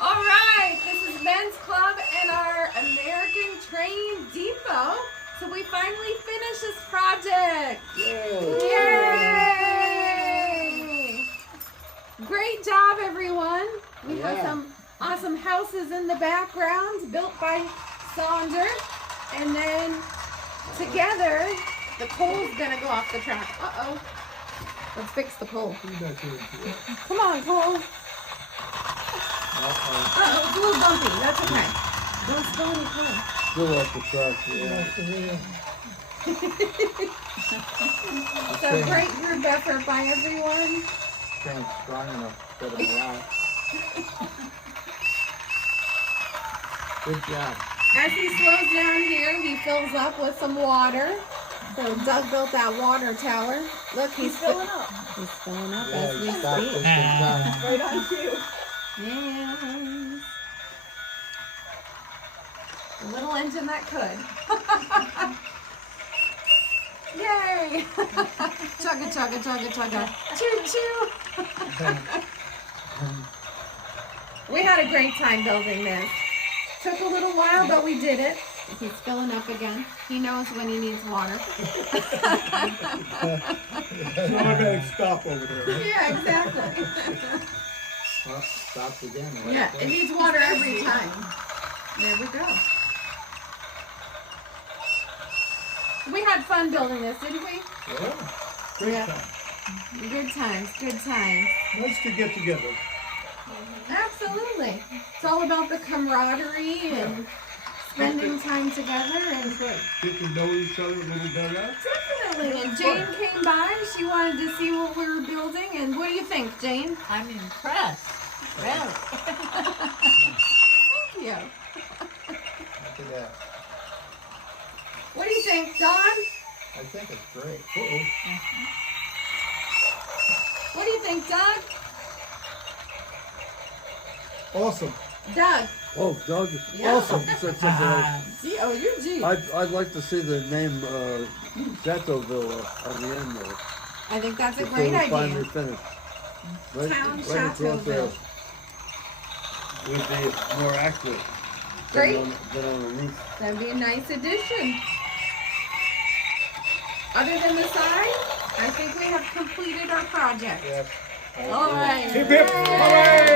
All right, this is Men's Club and our American Train Depot. So we finally finished this project. Yay! Great job, everyone. We have some awesome houses in the background built by Sonder. And then together, the pole's gonna go off the track. Uh-oh. Let's fix the pole. Come on, pole. Uh-oh, it's a little bumpy. That's okay. Don't spill any pole. Go off the track, So great group effort by everyone. Train's strong enough to get him around. Good job. As he slows down here, he fills up with some water. So Doug built that water tower. Look, he's filling up. He's filling up as we speak. Right on cue. Yes. A little engine that could. Yay! Chugga, chugga, chugga, chugga. Choo, choo. We had a great time building this. Took a little while, but we did it. He's filling up again. He knows when he needs water. So I better stop over there. Yeah, exactly. Well, stopped again. Yeah, it needs water every time. There we go. We had fun building this, didn't we? Yeah. Great Yeah. time. Good times, good times. Nice to get together. Absolutely. It's all about the camaraderie and spending time together. And Get to know each other a little better. definitely. And Jane came by. She wanted to see what we were building. And what do you think, Jane? I'm impressed. Really. Thank you. Look at that. What do you think, Don? I think it's great. What do you think, Doug? Awesome. Doug. Oh, Doug, Yeah. awesome. D-O-U-G. I'd like to see the name Chateauville on the end there. I think that's a Before great we idea. finally finish. Town across there Chateauville. would be more accurate Great. than underneath. That'd be a nice addition. Other than the sign, I think we have completed our project. Yes. All right. Hip hip. Yay! Hooray!